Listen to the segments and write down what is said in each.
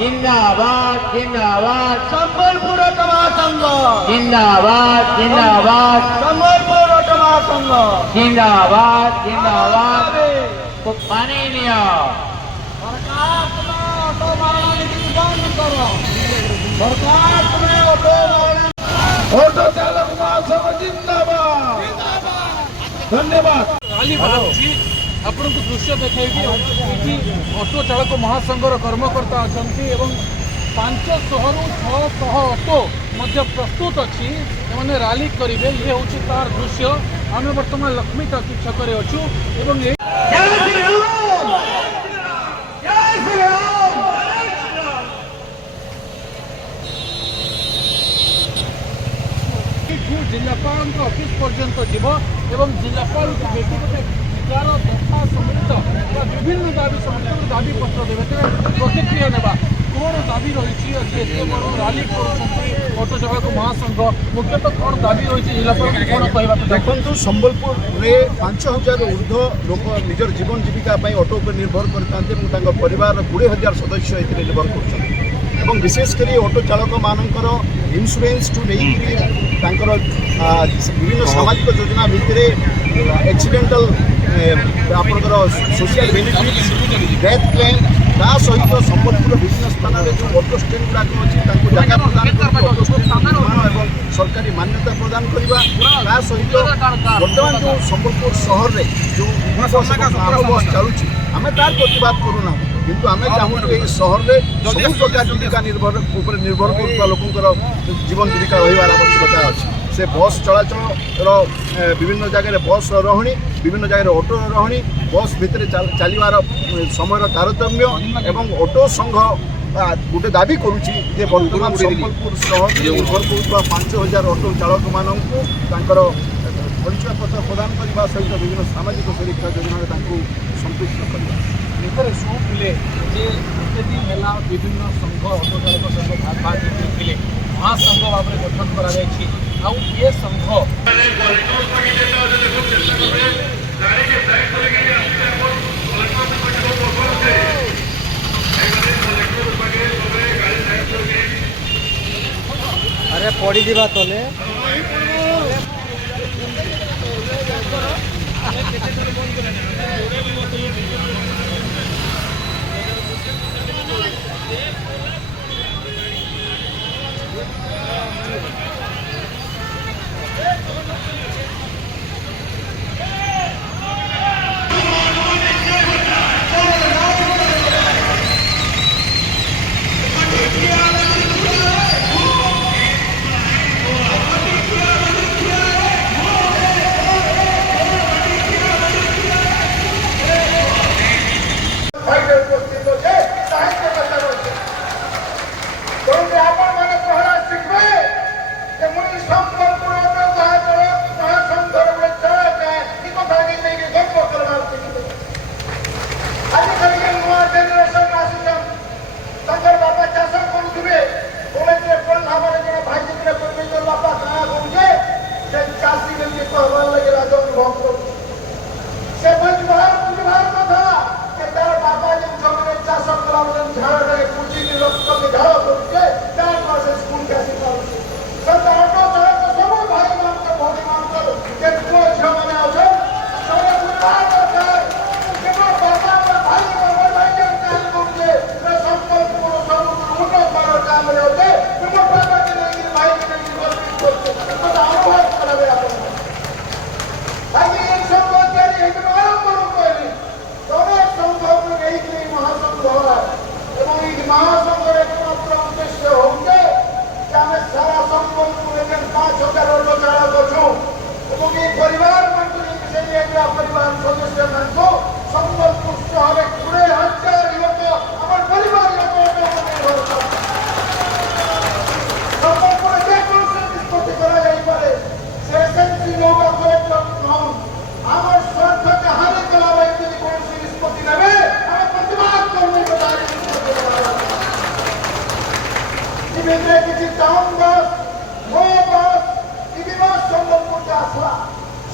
जिंदाबाद जिंदाबाद संबलपुर ऑटो महासंघ जिंदाबाद जिंदाबाद संबलपुर ऑटो महासंघ जिंदाबाद जिंदाबाद माननीय सरकार तुम्हें ऑटो मारना नीति बंद करो। सरकार तुम्हें ऑटो चालक महासंघ जिंदाबाद धन्यवाद। ଆପଣଙ୍କୁ ଦୃଶ୍ୟ ଦେଖାଇବି ଏଠି ଅଟୋ ଚାଳକ ମହାସଂଘର କର୍ମକର୍ତ୍ତା ଅଛନ୍ତି ଏବଂ 500ରୁ 600 ଅଟୋ ମଧ୍ୟ ପ୍ରସ୍ତୁତ ଅଛି ସେମାନେ ରାଲି କରିବେ। ଇଏ ହେଉଛି ତାର ଦୃଶ୍ୟ। ଆମେ ବର୍ତ୍ତମାନ ଲକ୍ଷ୍ମୀ ଟକି ଛକରେ ଅଛୁ ଏବଂ ଜିଲ୍ଲାପାଳଙ୍କ ଅଫିସ ପର୍ଯ୍ୟନ୍ତ ଯିବ ଏବଂ ଜିଲ୍ଲାପାଳଙ୍କୁ ଭେଟି ଗୋଟେ ଦଫା ସମେତ ବିଭିନ୍ନ ଦାବି ସମେତ ଦାବିପତ୍ର ଦେବେ। ତେବେ ପ୍ରତିକ୍ରିୟା ନେବା କ'ଣ ଦାବି ରହିଛି ଆଜି ଏତେ ବଡ଼ ରାଲି କରୁଛନ୍ତି ଅଟୋ ଚାଳକ ମହାସଂଘ ମୁଖ୍ୟତଃ କ'ଣ ଦାବି ରହିଛି ଜିଲ୍ଲାପାଳଙ୍କୁ କ'ଣ କହିବାକୁ ଦେଖନ୍ତୁ ସମ୍ବଲପୁରରେ 5000 ଊର୍ଦ୍ଧ୍ୱ ଲୋକ ନିଜର ଜୀବନ ଜୀବିକା ପାଇଁ ଅଟୋ ଉପରେ ନିର୍ଭର କରିଥାନ୍ତି ଏବଂ ତାଙ୍କ ପରିବାରର 20,000 ସଦସ୍ୟ ଏଥିରେ ନିର୍ଭର କରୁଛନ୍ତି ଏବଂ ବିଶେଷ କରି ଅଟୋ ଚାଳକମାନଙ୍କର ଇନ୍ସୁରାନ୍ସଠୁ ନେଇକରି ତାଙ୍କର ବିଭିନ୍ନ ସାମାଜିକ ଯୋଜନା ଭିତରେ ଆକ୍ସିଡେଣ୍ଟାଲ ଆପଣଙ୍କର ସୋସିଆଲ ବେନିଫିଟ୍ ଡେଥ୍ କ୍ଲେମ୍ ତା ସହିତ ସମ୍ବଲପୁର ବିଭିନ୍ନ ସ୍ଥାନରେ ଯେଉଁ ଅଟୋ ଷ୍ଟାଣ୍ଡ ଗୁଡ଼ାକ ଅଛି ତାଙ୍କୁ ଜାଗା ପ୍ରଦାନ କରିବା ଅଟୋ ଷ୍ଟାଣ୍ଡ ନିର୍ମାଣ ଏବଂ ସରକାରୀ ମାନ୍ୟତା ପ୍ରଦାନ କରିବା ତା ସହିତ ବର୍ତ୍ତମାନ ଯେଉଁ ସମ୍ବଲପୁର ସହରରେ ଯେଉଁ ବସ୍ ଚାଲୁଛି ଆମେ ତାର ପ୍ରତିବାଦ କରୁନାହୁଁ କିନ୍ତୁ ଆମେ ଚାହୁଁଛୁ ଏହି ସହରରେ ସବୁ ପ୍ରକାର ଜୀବିକା ଉପରେ ନିର୍ଭର କରୁଥିବା ଲୋକଙ୍କର ଜୀବନ ଜୀବିକା ରହିବାର ଆବଶ୍ୟକତା ଅଛି। ସେ ବସ୍ ଚଳାଚଳର ବିଭିନ୍ନ ଜାଗାରେ ବସ୍ର ରହଣି ବିଭିନ୍ନ ଜାଗାରେ ଅଟୋର ରହଣି ବସ୍ ଭିତରେ ଚାଲିବାର ସମୟର ତାରତମ୍ୟ ଏବଂ ଅଟୋ ସଂଘ ଗୋଟେ ଦାବି କରୁଛି ଯେ ବର୍ତ୍ତମାନ ସମ୍ବଲପୁର ସହରରେ ନିର୍ଭର କରୁଥିବା 5000 ଅଟୋ ଚାଳକମାନଙ୍କୁ ତାଙ୍କର ପରିଚୟପତ୍ର ପ୍ରଦାନ କରିବା ସହିତ ବିଭିନ୍ନ ସାମାଜିକ ସୁରକ୍ଷା ଯୋଜନାରେ ତାଙ୍କୁ ସମ୍ପୃକ୍ତ କରିବା। ଏଠାରେ ଶୁଣିଲେ ଯେ କେତେ ଦିନ ହେଲା ବିଭିନ୍ନ ସଂଘ ଅଟୋ ଚାଳକ ସଂଘ ଭାଗ ଥିଲେ ମହାସଂଘ ଭାବରେ ଗଠନ କରାଯାଇଛି ଆଉ ଏ ସଂଘ अरे पड़ी दिबा तले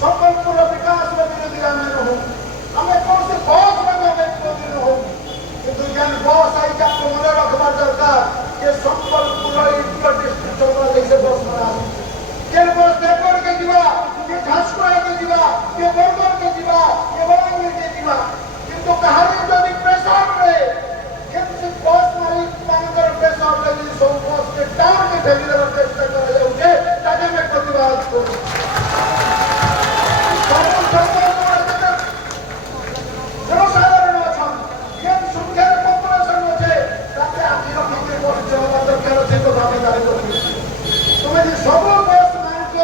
ସମ୍ବଲପୁର ବିକାଶର ବିରୋଧୀ ଆମେ ନୁହଁ। ଆମେ କୌଣସି ବସ୍ ବିରୋଧୀ ନୁହଁ କିନ୍ତୁ ଯେନ୍ ବସ୍ ଆଇଛି ମନେ ରଖବାର ଦରକାର। ঠেলি দেওয়ার চেষ্টা করা যাচ্ছে, তাকে আমি প্রতিবাদ করি। জনসাধারণ আছেন, যেন সংখ্যার পপুলেশন আছে, তাতে আমি রকমের পরিচালনা দরকার আছে, তো আমি দাবি করি। তুমি যে সব বয়স মানছ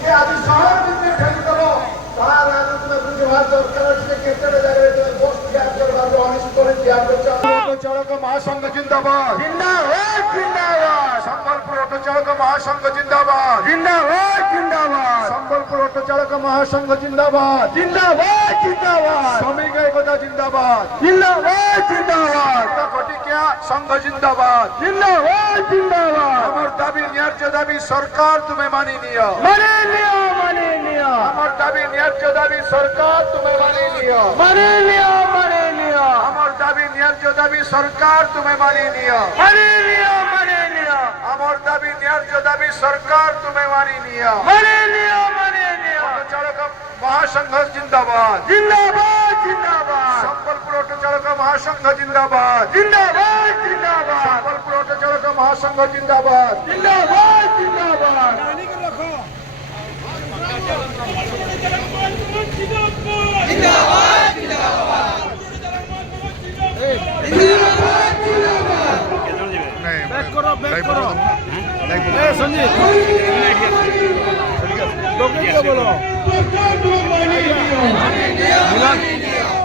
যে আজ শহর ভিতরে ঠেলি দেবো, তার আগে তুমি বুঝবার দরকার আছে যে কেতটা জায়গায় তুমি বস ত্যাগ করবার অনিষ্ট করে ত্যাগ করছো। অটো চালক মহাসংঘ জিন্দাবাদ, জিন্দাবাদ জিন্দাবাদ সম্বলপুর অটো চালক মহাসংঘ জিন্দাবাদ, জিন্দাবাদ জিন্দাবাদ সম্বলপুর অটো চালক মহাসংঘ জিন্দাবাদ, জিন্দাবাদ জিন্দাবাদ শ্রমিক একতা জিন্দাবাদ, জিন্দাবাদ জিন্দাবাদ কটিকিয়া সংঘ জিন্দাবাদ। জিন্দাবাদ জিন্দাবাদ আমার দাবি ন্যায্য দাবি সরকার তুমি মানি নিও, মানে নিও মানে নিও আমার দাবি ন্যায্য দাবি সরকার তুমি মানি নিও, মানে নিও মানে নিও আমার দাবি ন্যায্য দাবি সরকার তুমি মানি নিও, মানে নিও মানে নিও আমার দাবি ন্যায্য দাবি সরকার তুমি মানি নিও। মানে নিও মানে নিও অটো চালক মহাসংঘ জিন্দাবাদ, জিন্দাবাদ জিন্দাবাদ সম্বলপুর অটো চালক মহাসংঘ জিন্দাবাদ, জিন্দাবাদ জিন্দাবাদ সম্বলপুর অটো চালক মহাসংঘ জিন্দাবাদ। জিন্দাবাদ জিন্দাবাদ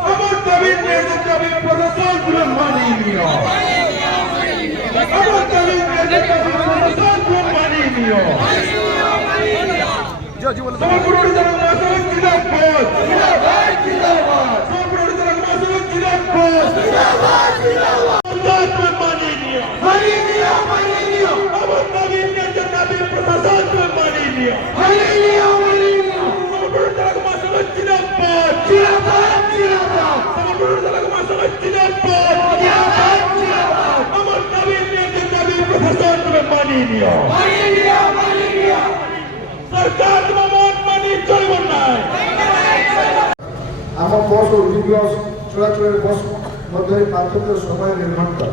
আমার দাবি ন্যায্য দাবি প্রশাসন তুমি মানি নিও, আমার দাবি ন্যায্য দাবি প্রশাসন তুমি মানি নিও। সম্বলপুর অটো চালক মহাসংঘ জিন্দাবাদ, জিন্দাবাদ জিন্দাবাদ সম্বলপুর অটো চালক মহাসংঘ জিন্দাবাদ, জিন্দাবাদ জিন্দাবাদ সরকার তুমি মানি নিও, মানে নিও মানে নিও আমার দাবি ন্যায্য দাবি প্রশাসন তুমি মানি নিও। মানে নিও মানে নিও সম্বলপুর অটো চালক মহাসংঘ জিন্দাবাদ, জিন্দাবাদ জিন্দাবাদ সম্বলপুর অটো চালক মহাসংঘ জিন্দাবাদ, জিন্দাবাদ জিন্দাবাদ আমার দাবি ন্যায্য দাবি প্রশাসন তুমি মানি নিও, মানে নিও মানে নিও সরকার তোমার মত মানি চলব না। ଆମ ବସ୍ ଓ ରୁବିକ ଚଳାଚଳରେ ବସ୍ ମଧ୍ୟରେ ପାର୍ଥକ୍ୟ ସମୟ ନିର୍ମାଣ କର।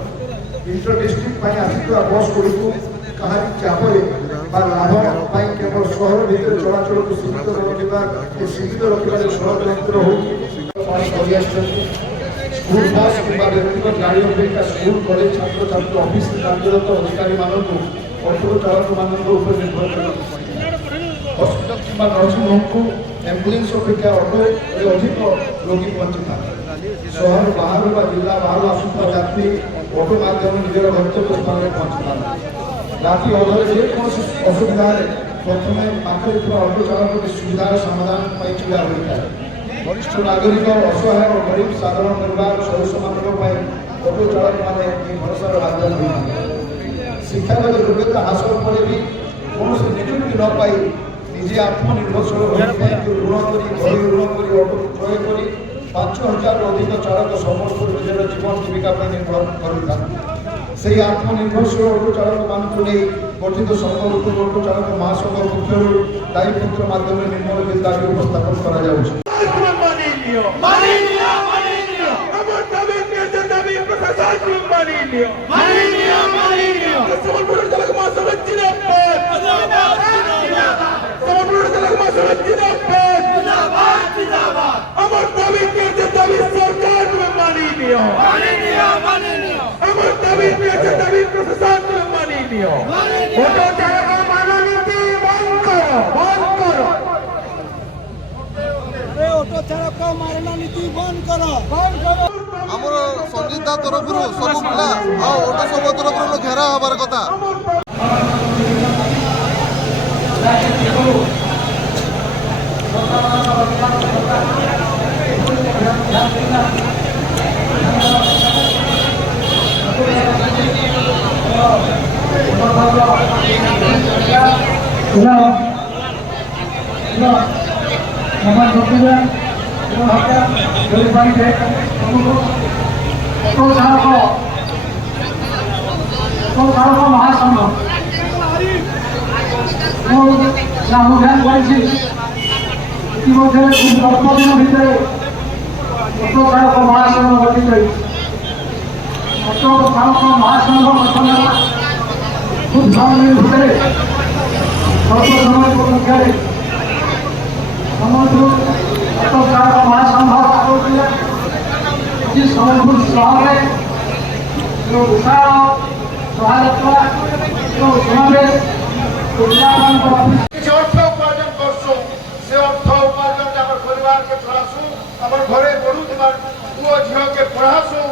ଇଣ୍ଟର ଡିଷ୍ଟ୍ରିକ୍ଟ ପାଇଁ ଆସିଥିବା ବସ୍ ଗୁଡ଼ିକୁ କାହାରି ଚାପରେ ବା ଲାଭ ପାଇଁ କେବଳ ସହର ଭିତରେ ଚଳାଚଳକୁ ସୀମିତ ରଖିବା ଓ ସୀମିତ ରଖିବାରେ ଷଡ଼ଯନ୍ତ୍ର ହେଉଛି କରିଆସିଛନ୍ତି। ସ୍କୁଲ ବସ୍ କିମ୍ବା ବ୍ୟକ୍ତିଗତ ଗାଡ଼ି ଅପେକ୍ଷା ସ୍କୁଲ କଲେଜ ଛାତ୍ରଛାତ୍ରୀ ଅଫିସରେ କାର୍ଯ୍ୟରତ ଅଧିକାରୀମାନଙ୍କୁ ଅଟୋ ଚାଳକମାନଙ୍କ ଉପରେ ନିର୍ଭର କରନ୍ତି। ହସ୍ପିଟାଲ କିମ୍ବା ନର୍ସିଂ ହୋମକୁ ଆମ୍ବୁଲାନ୍ସ ଅପେକ୍ଷା ଅଟୋରେ ଅଧିକ ରୋଗୀ ପହଞ୍ଚିଥାନ୍ତି। ସହର ବାହାରୁ ବା ଜିଲ୍ଲା ବାହାରୁ ଆସୁଥିବା ଯାତ୍ରୀ ଅଟୋ ମାଧ୍ୟମରେ ନିଜର ଗନ୍ତବ୍ୟ ସ୍ଥାନରେ ପହଞ୍ଚିଥାନ୍ତି। ରାତି ଅଧରେ ଯେକୌଣସି ଅସୁବିଧା ହେଲେ ପ୍ରଥମେ ପାଖରେ ଥିବା ଅଟୋ ଚାଳକଟି ସୁବିଧାର ସମାଧାନ ପାଇଁ ଛିଡ଼ା ହୋଇଥାଏ। ବରିଷ୍ଠ ନାଗରିକ, ଅସହାୟ ଓ ଗରିବ ସାଧାରଣ ପରିବାର ସଦସ୍ୟମାନଙ୍କ ପାଇଁ ଅଟୋ ଚାଳକମାନେ ଏହି ଭରସାର ମାଧ୍ୟମ ହୋଇଥାନ୍ତି। ଶିକ୍ଷାଗତ ଯୋଗ୍ୟତା ହାସଲ ପରେ ବି କୌଣସି ନିଯୁକ୍ତି ନ ପାଇ ନିଜେ ଆତ୍ମନିର୍ଭରଶୀଳ ରହିବା ପାଇଁ ଋଣ କରି ଘରୋଇ ଋଣ କରି ଅଟୋ କ୍ରୟ କରି 5,000ରୁ ଅଧିକ ଚାଳକ ସମସ୍ତ ନିଜର ଜୀବନ ଜୀବିକା ପାଇଁ ନିର୍ଭର କରିଥାନ୍ତି। ସେହି ଆତ୍ମନିର୍ଭରଶୀଳ ଅଟୋ ଚାଳକମାନଙ୍କୁ ନେଇ ଗଠିତ ସମ୍ବଲପୁର ଅଟୋ ଚାଳକ ମହାସଂଘ ପକ୍ଷରୁ ଦାୟୀପତ୍ର ମାଧ୍ୟମରେ ନିମ୍ନଲିଖିତ ଦାବି ଉପସ୍ଥାପନ କରାଯାଉଛି। মানি নিও, মানে নিও মানে নিও আমার দাবি ন্যায্য দাবি প্রশাসন তুমি মানি নিও, মানে নিও মানে নিও সম্বলপুর অটো চালক মহাসংঘ জিন্দাবাদ, জিন্দাবাদ জিন্দাবাদ সম্বলপুর অটো চালক মহাসংঘ জিন্দাবাদ, জিন্দাবাদ জিন্দাবাদ আমার দাবি ন্যায্য দাবি সরকার তুমি মানি নিও, মানে নিও মানে নিও আমার দাবি ন্যায্য দাবি প্রশাসন তুমি মানি নিও। মানে নিও অটো চালক মাননীতি বন্ধ করো, বন্ধ করো। অটো চালক মারଣା নীতি বন্ধ কর ଆମର ସଞ୍ଜିତା ତରଫରୁ ସବୁ ପିଲା ଆଉ ଅଟୋ ସଂଘ ତରଫରୁ ଘେରା ହେବାର କଥା। মহাসংঘ অভিযান করেছি ইতিমধ্যে খুব অল্প দিনের ভিতরে অটো চালক মহাসংঘ গঠিত হয়েছে। অটো চালক মহাসংঘ গঠন খুব সামনের ভিতরে স্বল্প সময় মধ্যে সম্বলপুর অটো চালক মহাসংঘ সম্বলপুর শহরে বিশাল শোভাযাত্রা এবং সমাবেশ উদযাপন করা কিছু অর্থ উপার্জন করছু সে অর্থ উপার্জন আমার পরিবারকে চলাসু আমার ঘরে পড়ুবার পুଅ ঝিওকে পড়াসু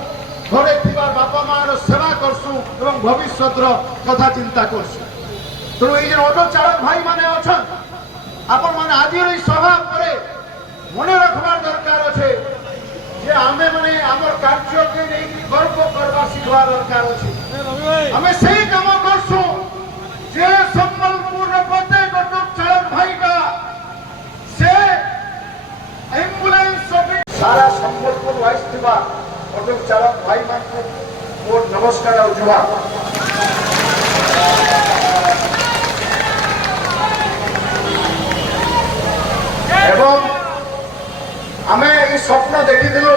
ঘরে থিবার বাপা মার সেবা করছু এবং ভবিষ্যতর কথা চিন্তা করছু তেণু এই যে অটো চালক ভাই মানে অছন আপন মানে আজির এই সভা পরে মনে রাখবার দরকার আছে যে আমি মানে আমার কার্যকে নেই গর্ব করবা শিখবা দরকার আছে আমি সেই কাম করছু যে সম্বলপুর প্রত্যেক অটো চালক ভাইটা সে एम्बुलेंस सारा सम्बलपुर वाइस थिबा ऑटो चालक भाई मानकु मोर नमस्कार और जुहार एवं आमे ई स्वप्न देखिथिलु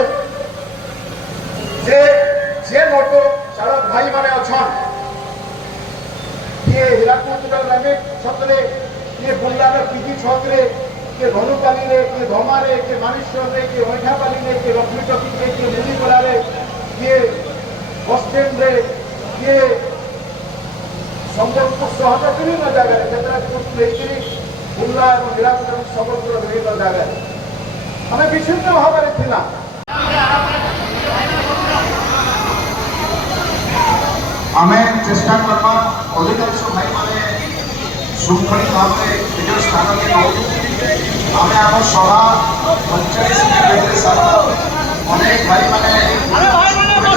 जे ऑटो चालक भाई माने अछन ये हिराकुद ग्रामे छतरे ये बुल्लार पीजी छतरे के धनुपाली रे के धमारे के मानेश्वर रे के ओइठापाली रे के लक्ष्मी चौकी रे के मुनीगोला रे के बसस्टैंड रे के सम्बलपुर शहर विभिन्न जगह जतरा कुछ लेकिन बुल्ला और हिराकुद सम्बलपुर विभिन्न जगह हमें विभिन्न भाव में थिला आमे चेष्टा करबा अधिकांश भाई माने शृंखलित भाव में निज स्थान के आमे आम सभा 45 मिनट साथ अनेक भाई माने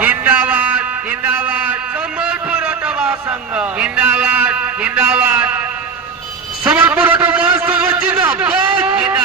जिंदाबाद जिंदाबाद सम्बलपुर ऑटो महासंघ जिंदाबाद जिंदाबाद सम्बलपुर ऑटो महासंघ जिंदाबाद